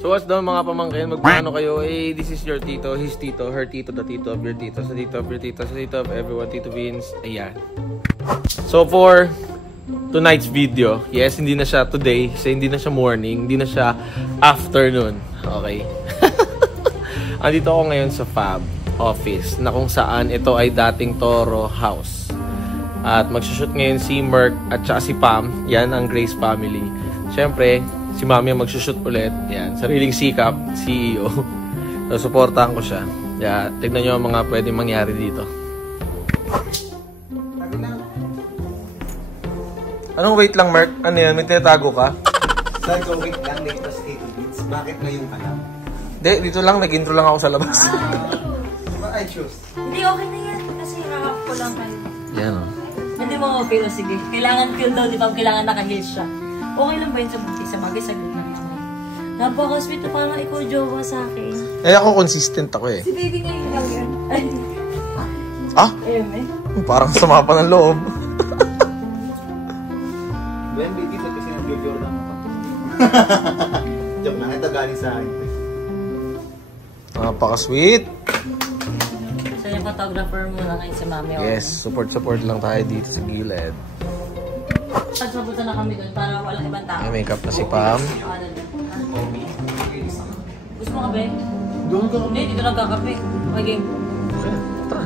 So what's down mga pamangkin, magpaano kayo, this is your tito, his tito, her tito, the tito of your tito, sa tito of your tito, sa tito of everyone, Tito Vince, ayan. So for tonight's video, yes, hindi na siya today, kasi hindi na siya morning, hindi na siya afternoon, okay? Andito ako ngayon sa Fab office, na kung saan ito ay dating Toro House. At magsushoot ngayon si Merk at saka si Pam, yan ang Grace family. Siyempre, si Mami ang magsushoot ulit. Yan, sariling sikap, CEO. So, supportahan ko siya. Yeah, tignan nyo ang mga pwedeng mangyari dito. Anong wait lang, Mark? Ano yan? May tinatago ka? Saan ko wait lang, latest Tito Vince? Bakit ngayon ka lang? Hindi, dito lang. Nag-intro lang ako sa labas. I choose. Hindi, okay na yan. Kasi harap ko lang kayo. Yan o. Hindi mo okay o sige. Kailangan kill daw, di ba? Kailangan naka-heels siya. Okay lang ba yun sa buntis? Sa bagay, saglit lang naman. Napaka-sweet na parang ikaw jowa sa akin. Eh, ako consistent ako eh. Si baby ngayon lang yan. Ay. Ah? Ayun eh. Parang sama pa ng loob. Ben, baby, ito kasi nag-review lang ako. Joke lang, ito galing sa akin. Napaka-sweet. So yung photographer mo na ngayon si Mami. Yes, support lang tayo dito sa gilid. Pagsabutan na kami doon para walang ibang tao. May makeup na si Pam. Gusto mo ka, Ben? Doon ka. Hindi, dito nagkakape. Okay, game. Okay, tara.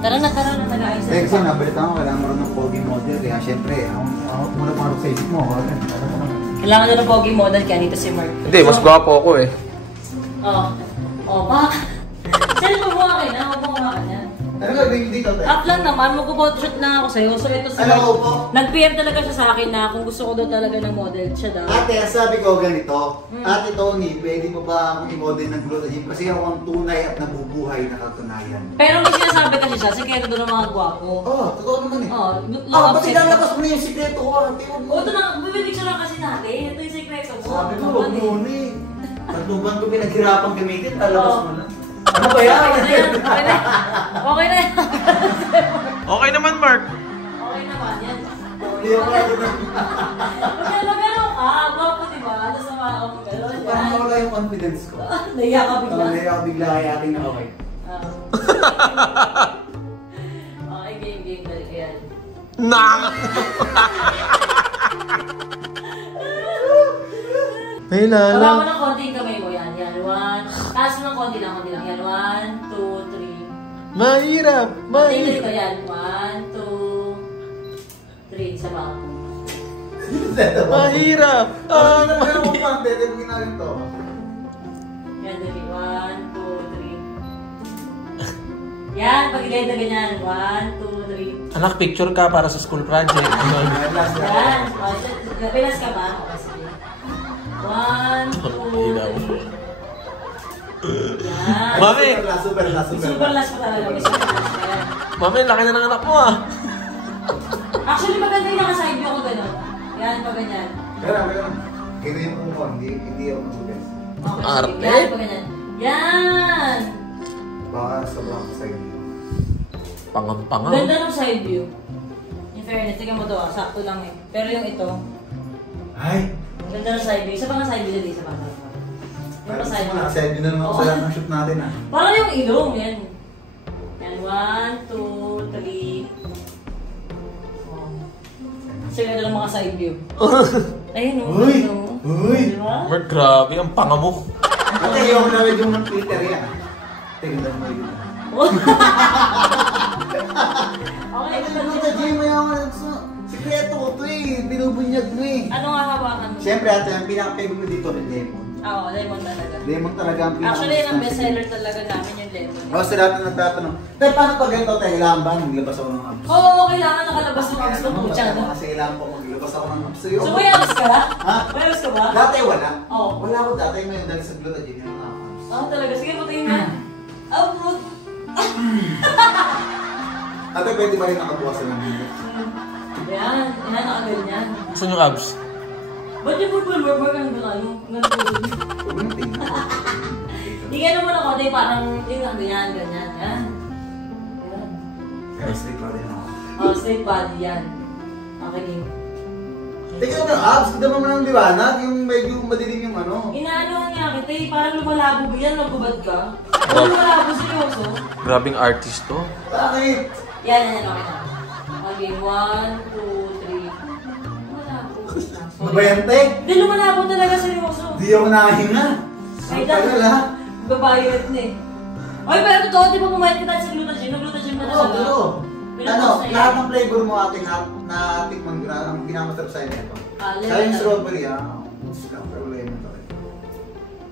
Tara na, nag-aayos Eh, kasi nabalita ko, kailangan mo rin ng pogi model. Kaya syempre, ako muna parang sa isip mo. Kailangan na ng pogi model kaya dito si Mark. Hindi, mas gwapo ako eh. Oo. Oo, baka. Saan mo buha ka na? Ako buha ka na. Ano ba, baby, dito? Up lang naman, mag-photoshoot na ako sa'yo. So ito si Ano Mark. po? Nag-PM talaga siya sa akin na kung gusto ko daw talaga ng model, siya daw. Ate, sabi ko ganito. Ate Tony, pwede mo ba akong i-model ng glutathione? Kasi ako ang tunay at nabubuhay na katunayan. Pero may sinasabi kasi siya, sikreto doon ng mga gwapo. Oo, totoo naman eh. Oo, Ba't ilalabas mo na yung sikreto ko, ate? Oo, ito na, bibigyan siya lang kasi natin. Ito yung sikreto mo. Sabi ko, huwag muna eh. Tatlong ko pinaghirapan gamitin, talabas mo na. Ano ba yan? Okay na yan. Okay naman, Mark. Okay naman yan. Hindi ako Magano ka, gwapo diba? Tapos naman ako magano. Parang mawala yung confidence ko. Naiya ka bigla. Naiya ka bigla kay ating na okay. Okay, game. Dali ka yan. May Baba mo lalang. ng konti yung kamay mo. Yan. One. Taas mo ng konti lang. Yan. 1, 2, 3. Mahirap. Tingnan ko yan. 1, 2, 3. Isa pa. Mahirap. Ano mo pa? Pwede mo ginawin to. Yan, dali. 1, 2, 3. Yan, pag-ilay na ganyan. 1, 2, 3. Anak, picture ka para sa school project. Yan. Pilas ka ba? Okay, sige. 1, 2, 3. Yan. Mami! Super last. Super last pa talaga. May super last pa yan. Mami, laki na ng anak mo ah. Actually, maganda yung naka-side view ko gano'n. Yan, pag ganyan. Pero, kaya yung ko, hindi ako mag-guess. Okay, Arte? sige. Yan, pag ganyan. Yan! Baka sobrang side view. Pangam-pangam. Ganda ng side view. In fairness, tingnan mo to ah. Sakto lang eh. Pero yung ito, Ay! ganda ng side view. Isa pa nga side view dito, isa pa. Yung pa side view. Side view na naman ako sa lahat ng shoot natin ah. Parang yung ilong, yan. Yan, 1, 2, 3. Oh. Sige na lang mga side view. Ayun o. Uy! Ano? Uy! Diba? Mark, grabe. Ang panga mo. Ate, yung nalagay yung ng filter yan. Tingnan mo yun. Okay, Ano mo sa gym mo yung sikreto ko to eh. Binubunyag mo eh. ano nga hawakan mo? Siyempre ate, ang pinaka-favorite mo dito rin lemon. Oo, lemon talaga. Lemon talaga ang pinaka- Actually, yan ang bestseller talaga namin yung lemon. Ako sa lahat na nagtatanong, pero paano pag ganito tayo? Kailangan ba naglabas ako ng abs? Oo, kailangan nakalabas ng abs mo, putya na. Kasi kailangan po maglabas ako ng abs. So, may abs ka ba? Ha? May abs ka ba? Dati wala. Oo. Wala ako dati ngayon dahil sa glutathione yung mga abs. Oo, talaga. Sige, patayin na. Oh, fruit. Ate, pwede ba rin nakabukasan ng minutes? Yan, nakaganyan. Saan yung abs? Ba't yung football work ang ano? Huwag mo tingnan. Hindi ka naman ako, di parang, ganyan, yan. Yan. Kaya straight pa rin ako. Oh, straight body yan. Okay, game. Tingnan mo ng abs, hindi mo ng liwanag, yung medyo madilim yung ano. Inaano nga kita eh, parang lumalabo ba yan, nagubad ka? Parang lumalabo seryoso. Grabing artist to. Bakit? Yan, okay na. Okay, 1, 2, 3. Lumalabo. Ano ba yan, te? Hindi, lumalabo talaga seryoso. Di ako nakahinga. Ay, Ang tagal ha. babayot na eh. Oy, pero totoo, di ba pumayat ka tayo sa glutagen? Nag-glutagen ka Oo, talaga. pero. Pinapos na yan. Lahat ng flavor mo ating natikman ko na ang pinamasarap sa'yo na ito. Lemon. Sa yung strawberry ha. Pero lemon to rin.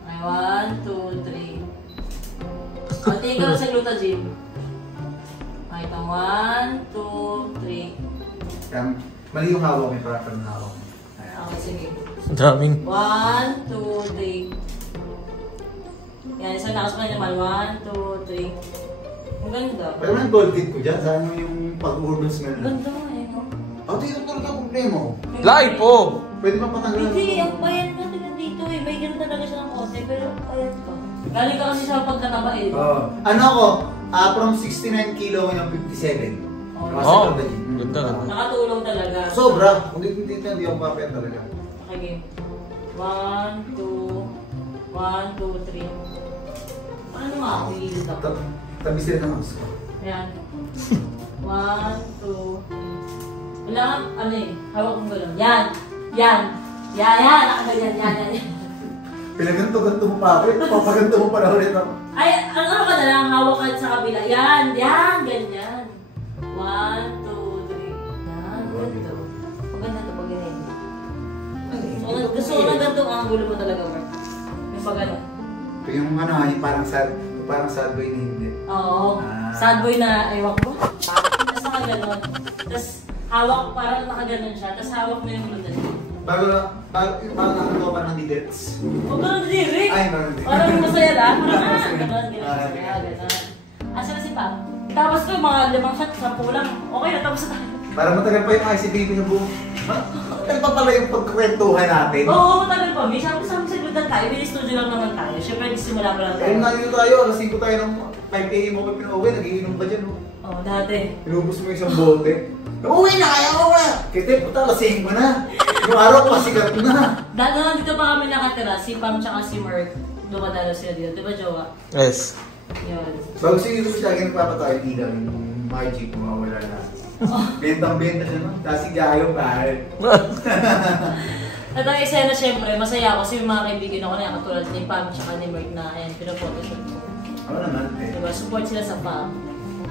Ay, 1, 2, 3. O, tingin ka lang sa glutagen. Ay, ito, 1, 2, 3. Kaya mali yung hawak, may proper na hawak. Ayan. Okay, sige. Ang daming. 1, 2, 3. Yan, isang lakas pa naman. 1, 2, 3. Ang ganda. Pero may gold tip ko dyan, saan mo yung pag-urdos nga na? Ganda nga eh, no? Ito yung talaga problema ko. Live po! Pwede ba patanggal? Hindi, ang bayad ka talaga dito eh. May ganun talaga siya ng konti, pero bayad ka. Galing ka kasi sa pagkataba eh. Ano ako? From 69 kilo ngayon 57. Oh, ganda. Nakatulong talaga. Sobra. Kung hindi ako papayat talaga. Okay, game. 1, 2, 1, 2, 3. Ano nga ako? Ililid ako. Tabi sila ng abs ko. Ayan. 1, 2. Wala kang, ano eh, hawak kong gano'n. Yan! Yan! Yan! Yan! Nakaganyan, yan. Pinaganto-ganto mo pa ako. Papaganto mo pa na ulit ako. Ay, ano ka na lang, hawak ka sa kabila. Yan! Yan! Ganyan. 1, 2, 3. Yan, ganito. Maganda ito pag ganyan. Gusto ko na ganito ang gulo mo talaga, Mark. Yung pag gano'n. Ito yung ano, yung parang sad boy na hindi. Oo. Sad boy na ewan ko. Tapos nakaganon. Tapos hawak, parang nakaganon siya. Tapos hawak mo yung glutagen. Bago nakagawa pa ng digits. Huwag ka nang direct. Ay, parang Parang masaya lang. Parang ganon, Ah, ganon. Asa na si Pam? Tapos ko mga 5 shot, 10 lang. Okay na, tapos na tayo. para matagal pa yung ICBP na buo. Matagal pa pala yung pagkakwentuhan natin. Oo, matagal pa. May sabi sa glutan tayo. May studio lang naman tayo. Siyempre, nagsimula pa lang tayo. Ayun na dito tayo, alas 5 tayo ng 5 AM ako pinauwi, nagiinom ba dyan? Oo, dati. Inubos mo isang bote. Uwi na kaya ako na! Kasi puta, alas 5 na. Yung araw, pasikat na. Dati lang dito pa kami nakatira. Si Pam tsaka si Mark. Dumadalo sila dito. Di ba, Jowa? Yes. Yun. Bago siguro siya, nagpapatayo dito yung magic mo, wala na. Bentang-benta siya, no? Kasi gayo, pare. At ang eksena, syempre, masaya ako kasi yung mga kaibigan ako na yan, katulad ni Pam tsaka ni Mark na ayan, pinapotoshoot ko. Ano naman, eh. Diba? Support sila sa Pam.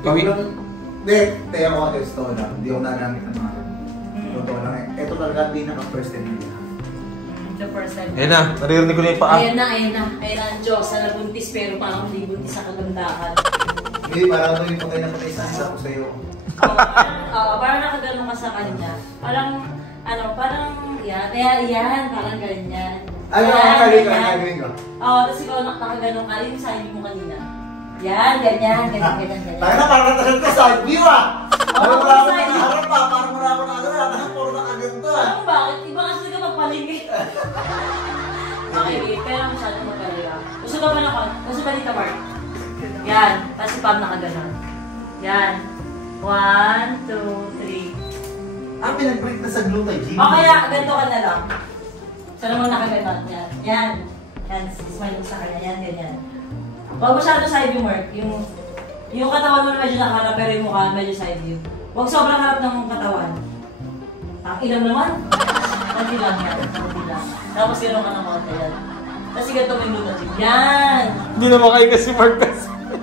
Hindi, tayo ako kasi gusto ko lang. Hindi ako nagamit ng mga totoo lang. Ito talaga ang pinaka-first time nila. The first time. Ayun na, naririnig ko na yung paa. Ayan na, ayan na. Ayan na ang Diyos na nabuntis pero parang hindi buntis sa kagandahan. Hindi, parang ito yung patay na patay sa isa ko sa'yo. Parang nakagano ka sa kanya. Parang, ano, parang, yan, kaya yan, parang ganyan. Ano ang gagawin ko? Oo, tapos ikaw nakagano ka, yung sabi mo kanina. Yan, ganyan, ganyan. Tayo na, parang natasal ka sa view ah! Oo, Parang wala ako side view. nakaharap pa, parang wala ako nakaharap, parang puro nakaganto ah. Parang bakit? Iba kasi ka magpaligid. Okay, pero masyadong magpaliga. Gusto ba man ako? Gusto ba dito, Mark? Yan, tapos si Pam nakaganon. Yan. 1, 2, 3. Ah, pinag-break na sa gluten. O kaya, ganito ka na lang. Sana mo nakaganon. Yan. Yan. Yan, smile mo sa kanya. Yan, ganyan. Huwag masyado side view, Mark. Yung katawan mo na medyo nakaharap, pero yung mukha medyo side view. Huwag sobrang harap ng katawan. Ilang naman? Konti lang yan. Konti lang. Tapos gano'n ka ng konti yan. Tapos ganito mo yung glutagen. Yan! Hindi na makain kasi Marcus.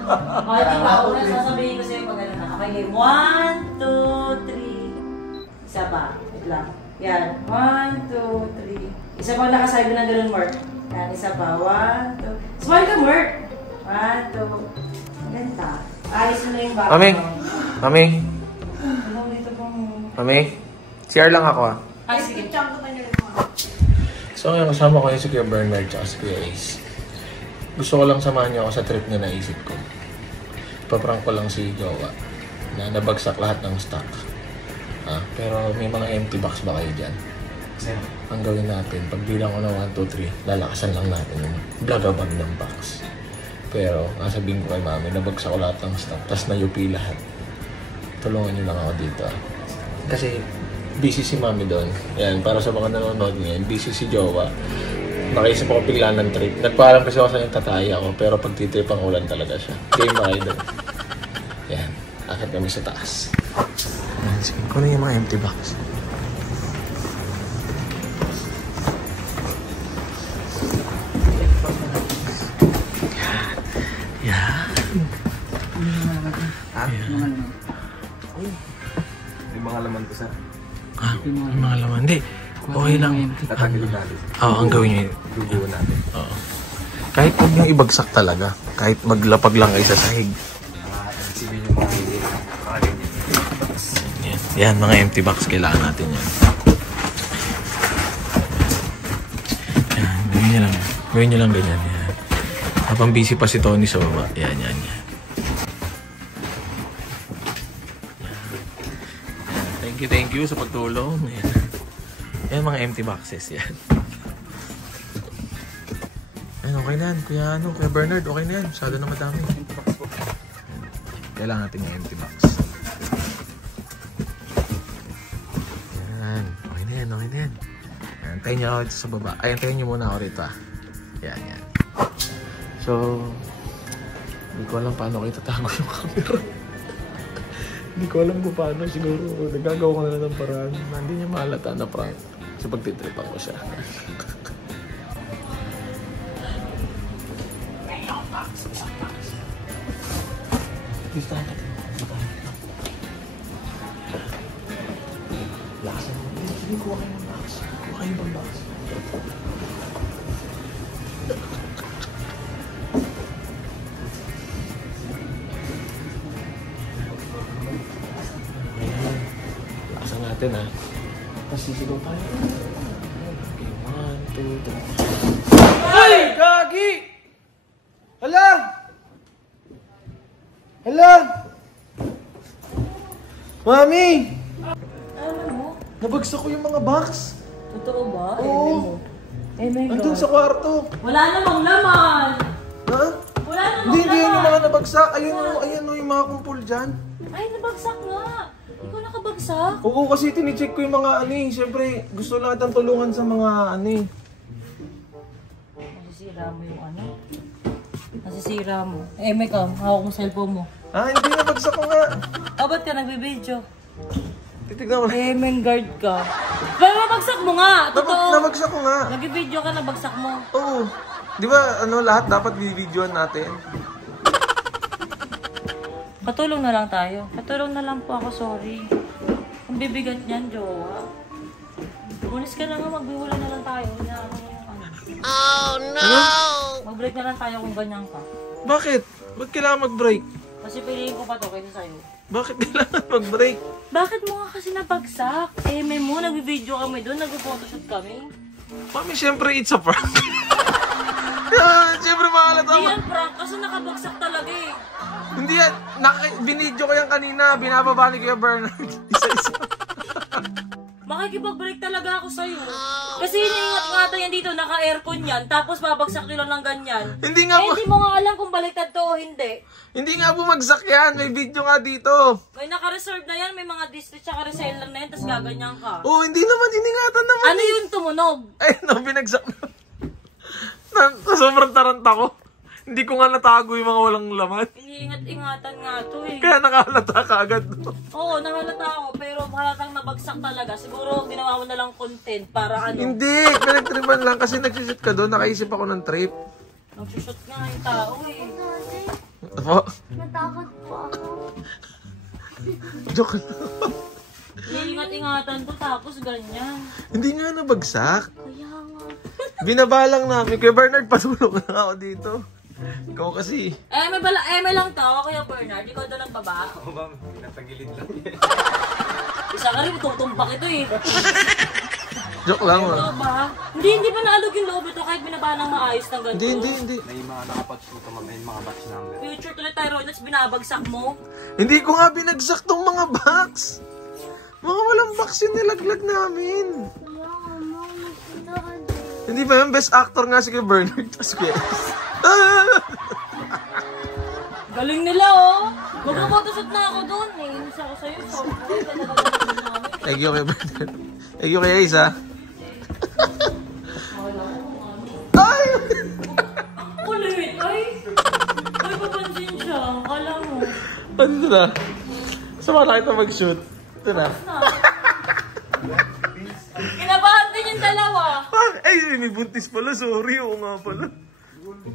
Okay, diba? Una sasabihin ko sa'yo pag gano'n na. Okay, game. 1, 2, 3. Isa pa. Wait lang. Yan. 1, 2, 3. Isa pa nakasabi ng gano'n, Mark. Yan. Isa pa. 1, 2. Smile ka, Mark. 1, 2. Ganda. Ayos mo na yung bago. Mami. Mami. Ano dito pong... Mami. CR lang ako ah. Ay, sige. So ngayon kasama ko yung si Kuya Bernard at si Kuya Ace. Gusto ko lang samahan niyo ako sa trip na naisip ko. Paprank ko lang si Jowa na nabagsak lahat ng stock. Pero may mga empty box ba kayo dyan? Ang gawin natin, pagbilang ko na 1, 2, 3, lalakasan lang natin yung blagabag ng box. Pero nasabihin ko kay Mami, nabagsak ko lahat ng stock, tapos nayupi lahat. Tulungan niyo lang ako dito. Kasi busy si mami doon. Yan, para sa mga nanonood ngayon, busy si Jowa. Nakaisip ako bigla ng trip. Nagpaalam kasi ako sa yung tatay ako, pero pag titrip ang ulan talaga siya. Game ba kayo doon? Yan, akit kami sa taas. Yan, sige, kunin yung mga empty box. Yan. Yung mga laman ko, sir. Ah, yung mga laman. Hindi. Okay lang. Tatagilin natin. Oo, ang gawin nyo. Dugo natin. Oo. Kahit huwag nyo ibagsak talaga. Kahit maglapag lang kayo sa sahig. Sibin yung mga hindi. Yan, mga empty box. Kailangan natin yan. Yan, gawin nyo lang. Gawin nyo lang ganyan. Yan. Habang busy pa si Tony sa baba. Yan, yan, yan. Thank you sa pagtulong. Yan. Yan, mga empty boxes. Yan. Yan, okay na yan. Kuya Bernard, okay na yan. Masyado na madami. Kailangan natin yung empty box. Yan. Okay na yan, okay na yan. Antayin nyo ako dito sa baba. Ay, antayin nyo muna ako rito ah. Yan, yan. So, hindi ko alam paano kayo tatago yung camera. Hindi ko alam kung paano. Siguro, nagagawa ko na lang ng paraan. Hindi niya mahalata na prank. Kasi pagtitripan ko siya. Isang box. Dito natin. Lakasan mo. Hindi kuha kayo ng box. Kuha kayo ng box. Lakasan natin ha. Tapos sisigaw tayo. Okay, 1, 2, 3. Ay! Gagi! Hala! Hala! Mami! Ano mo? Nabagsak ko yung mga box. Totoo ba? Oo. Eh, my God. Andun sa kwarto. Wala namang laman! Ha? Wala namang Hindi, laman! yun yung mga nabagsak. Ayan yung mga kumpul dyan. Ay, nabagsak nga! Ikaw nakabagsak? Oo, kasi tinicheck ko yung mga siyempre, gusto lang itang tulungan sa mga Nasisira mo yung Nasisira mo. Eh, may ka, hawak mo cellphone mo. Ah, hindi, nabagsak ko nga. Ba't ka nagbibideo? Titignan mo. Eh, main guard ka. Pero nabagsak mo nga! Totoo! Nabagsak ko nga. Nagbibideo ka, nabagsak mo. Oo. Di ba, lahat dapat bibidyoan natin? Patulong na lang tayo. Patulong na lang po ako, sorry. Ang bibigat niyan, jowa. Umalis ka na nga, magbiwala na lang tayo. Oh, no! Mag-break na lang tayo kung ganyan ka. Bakit? Ba't kailangan mag-break? Kasi piliin ko pa to kaysa sa'yo. Bakit kailangan mag-break? Bakit mo nga kasi nabagsak? Eh, may mo, nag-video kami doon, nag-photoshoot kami. Mami, syempre it's a prank. Syempre makalata Hindi yan prank, kasi nakabagsak talaga eh. Hindi yan. Binidyo ko yan kanina. Binababa ni Kuya Bernard. Isa-isa. Makikipag-break talaga ako sa'yo. Kasi iniingat-ingatan yan dito, naka-aircon yan, tapos babagsak nyo lang ng ganyan. Hindi nga eh, hindi mo nga alam kung baliktad to o hindi. Hindi nga bumagsak yan. May video nga dito. May naka-reserve na yan, may mga district tsaka reseller na yan, tapos gaganyan ka. Oh, hindi naman. Iningatan naman. Ano yun tumunog? Ay, no, binagsak na. Sobrang taranta ko. Hindi ko nga natago yung mga walang laman. Iniingat-ingatan nga to eh. Kaya nakahalata ka agad. Oo, nahalata ako, pero halatang nabagsak talaga. Siguro ginawa mo na lang content para ano. Hindi, pinagtripan lang kasi nagsishoot ka doon. Nakaisip ako ng trip. Nagsushoot nga yung tao eh. Ako? Natakot po ako. Joke lang. Iniingat-ingatan to tapos ganyan. Hindi nga nabagsak. Kaya nga. Binabalang namin. Kuya Bernard, patulong na ako dito. Ikaw kasi. May lang to, Kuya Bernard. Ikaw dalang pa ba? Oo ba? Pinatagilid lang yan. Isa ka rin, tutumpak ito eh. Joke lang. Ito ba? Hindi pa naalog yung loob ito kahit binabalang maayos ng ganito. Hindi. May mga nakapag-shoot ka may mga batch number. Future to the thyroids, binabagsak mo. Hindi ko nga binagsak tong mga box. Mga walang box yung nilaglag namin. Kaya nga, mama, nakita ka din. Hindi ba yung best actor nga si Kuya Bernard? Tapos Kuya Galing nila oh. Mag-photoshoot na ako doon. Naiinis ako sa'yo. Thank you kay Bernard. Thank you kay Ace, ha? Ay! Kulit, ay! Ay, papansin siya. Kala mo. Ano na? Sama na kita mag-shoot. Ito na. Kinabahan din yung dalawa. Ay, may buntis pala. Sorry, oo nga pala.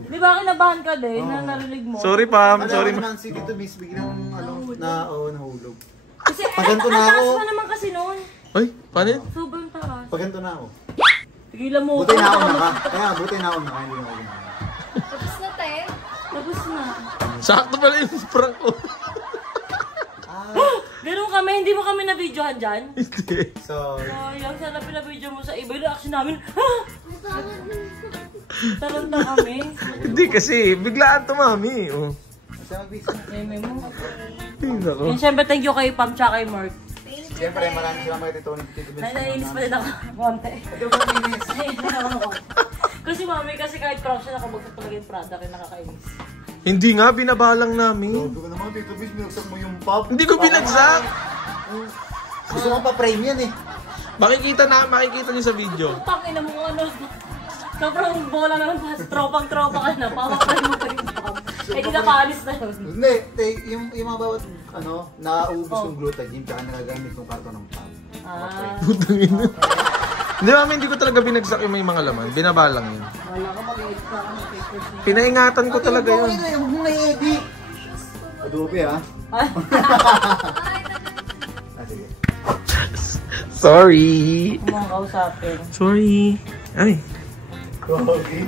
Di ba kinabahan ka din na narinig mo? Sorry, Pam. Sorry, Ano ma. naman si Tito Miss, biglang nahulog. Kasi Paganto na ang taas ako. pa naman kasi noon. Ay, paano yun? Sobrang taas. Pag ganito na ako. Tigilan mo. Buti na ako naka. Kaya buti na ako naka. Hindi na ako ganyan. Tapos na, te. Tapos na. Sakto pala yung prank ko. Ganun kami, hindi mo kami na-videohan dyan? Hindi. So, Sayang, sana pinabidyo mo sa iba. Yung reaction namin, ha? Taranta kami. Hindi kasi, biglaan to, mami. Oh. kasi mag-busy. Meme mo. Ay, nako. And syempre, thank you kay Pam tsaka kay Mark. Siyempre, maraming salamat kay Tito Miss. Nainis pa din ako. Konti. Ito ba nainis? Kasi mami, kasi kahit prank siya, nakabagsak talaga yung product, kaya nakakainis. Hindi nga, binabalang namin. Sabi ko naman, Tito Miss, binagsak mo yung pop. Hindi ko binagsak. Gusto ko pa-frame yan eh. Makikita niyo sa video. Tangina mo ano. Sobrang bola naman pa. Tropang-tropa ka na. Pawakay mo pa yung Pam. Eh, di nakaalis na yun. Hindi, yung mga bawat, nauubos yung glutathione, tsaka nagagamit yung karton ng pop. Ah, Putang ina. Hindi, mami, hindi ko talaga binagsak yung may mga laman. Binabalang yun. wala ka mag-edit ka ng papers niya. Pinaingatan ko talaga yun. Huwag mong na-edit. Adobe ha? Ay, Sige. Sorry. mga kausapin. Sorry. Ay. Okay.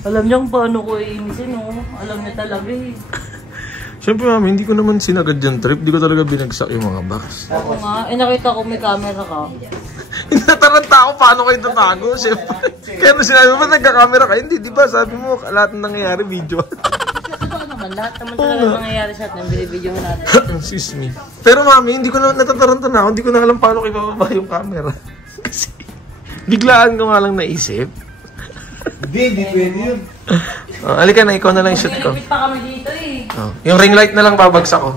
Alam niya kung paano ko iinisin, no? Alam niya talaga eh. Siyempre, mami, hindi ko naman sinagad yung trip. Hindi ko talaga binagsak yung mga box. Oo nga, eh nakita ko may camera ka. Nataranta ako paano kayo tatago. Siyempre. Kaya nung sinabi mo, nagka-camera ka. Hindi, di ba? Sabi mo, lahat ng nangyayari, video. Totoo naman, lahat naman talaga nangyayari sa atin, binibidyo mo natin. Excuse me. Pero mami, hindi ko na natataranta na ako. Hindi ko na alam paano kayo bababa yung camera. Kasi, biglaan ko nga lang naisip. Hindi pwede yun. Halika na, ikaw na lang yung shoot ko. Nilipit pa kami dito eh. Yung ring light na lang babagsak ko.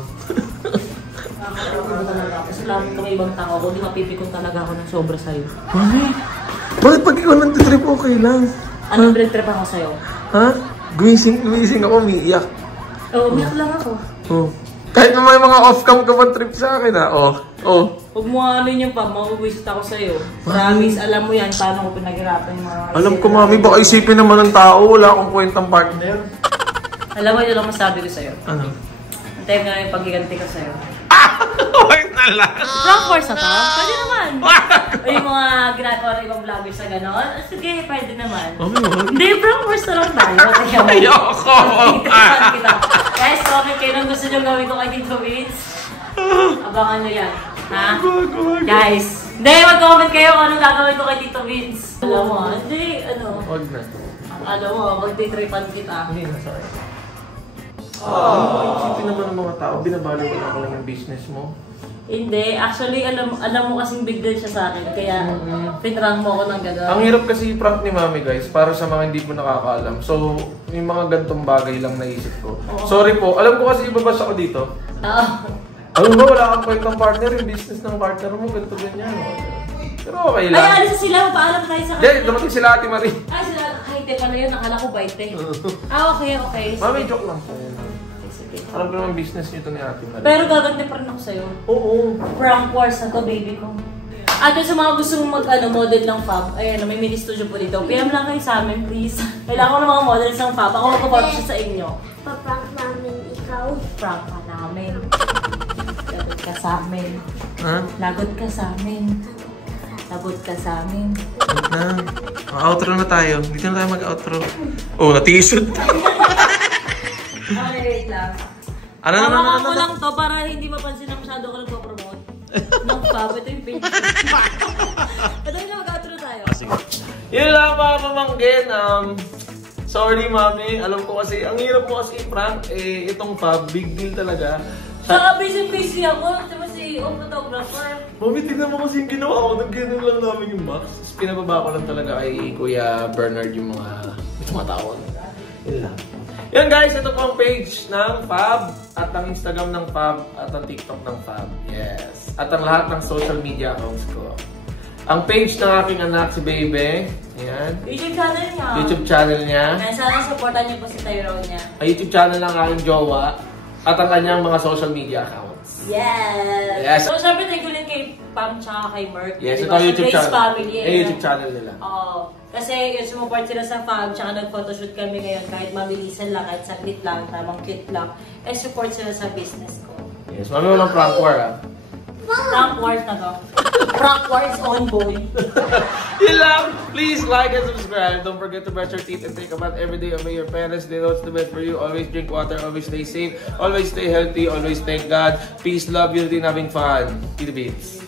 Salamat kami ibang tao ko, di mapipikon talaga ako ng sobra sa'yo. Mami, bakit pag ikaw nang-trip okay lang? Anong trip ako sa'yo? Ha? Gumising ako, umiiyak. Oo, umiyak lang ako. Oh. Kahit na may mga off-cam ka pa trip sa akin, ha? Oh. Huwag mo ano yun pa, mag-visit ako sa'yo. Promise, alam mo yan, paano ko pinaghirapan yung mga... Alam ko, mami, baka isipin naman ng tao, wala akong kwentang partner. Alam mo, yun lang masabi ko sa'yo. Ano? Antayin mo na yung paggiganti ko sa'yo. Wait na lang. Prank course na to? Pwede naman. O yung mga ginagawa ng ibang vloggers na gano'n? Sige, pwede naman. Mami, wag. Hindi, prank course na lang tayo. Ayoko. Kita. Guys, comment kayo nung gusto nyo gawin ko kay Tito Vince. Abangan nyo yan. Ha? Guys, hindi, mag-comment kayo kung anong gagawin ko kay Tito Vince. Alam mo, hindi, ano. Wag na. Alam mo, magtitripan kita. Hindi na, sorry. Isipin naman ng mga tao, binabaliwala ko lang yung business mo. Hindi, actually, alam mo kasing big deal siya sa akin, kaya pinrang mo ako ng gano'n. Ang hirap kasi i-prank ni mami, guys, para sa mga hindi po nakakaalam. So, yung mga gantong bagay lang naisip ko. Sorry po, alam ko kasi ibabas ako dito. Oo. Alam mo, wala kang kwentang partner, yung business ng partner mo, ganito ganyan. Pero okay Ay, lang. alis sila, paalam tayo sa Hindi, kanila. dumating sila Ate Marie. Ay, sila, kahit pala yun, nakala ko baite. Okay. Sige. Mami, joke lang. Sige. Alam ko naman business nito ni Ate Marie. Pero gaganti pa rin ako sa'yo. Oo. Prank wars na to, baby ko. At sa mga gusto mong model ng fab, ayan, may mini studio po dito. PM lang kayo sa amin, please. Kailangan ko ng mga models ng fab. Ako magpapot siya sa inyo. Paprank namin ikaw. Prank ka namin. Lagot ka sa amin. Ha? Lagot ka sa amin. Lagot ka sa amin. Wag na. Outro na tayo. Dito na tayo mag-outro. Oh, natisod. Okay, wait lang. Ano? Hawakan ko lang to para hindi mapansin na masyado ko nagpo-promote. Ng fab, ito yung page. Ito yung mag-outro tayo. Yun lang mga pamangkin. Sorry mami. Alam ko kasi, ang hirap mo kasi i-prank. Itong fab, big deal talaga. Saka busy ako. Diba si photographer? Mami, tignan mo kasi yung ginawa ko. Nag-ganun lang namin yung box. Pinababa ko lang talaga kay Kuya Bernard yung mga tao. Yun lang. Yan guys, ito po ang page ng Fab at ang Instagram ng Fab at ang TikTok ng Fab. Yes. at ang lahat ng social media accounts ko. Ang page ng aking anak, si Bebe. Ayan. YouTube channel niya. YouTube channel niya. Ayan, sana supportan niyo po si Tyrone niya. Ang YouTube channel ng aking jowa. At ang kanyang mga social media accounts. Yes! Yes. So, syempre, thank you din kay Pam tsaka kay Merc. Yes, Diba? ito ang YouTube Sa Grace channel. Family. Yung YouTube channel nila. Oo. Kasi yung sumuport sila sa fam, tsaka nag-photoshoot kami ngayon kahit mabilisan lang, kahit saglit lang, tamang cute lang. Eh, support sila sa business ko. Yes, mami mo ng prank war ah. Prank wars na to. Prank wars on boy. You love, please like and subscribe. Don't forget to brush your teeth and think about every day obey your parents. They know what's the best for you. Always drink water. Always stay safe. Always stay healthy. Always thank God. Peace, love, unity, and having fun. Tito Beats.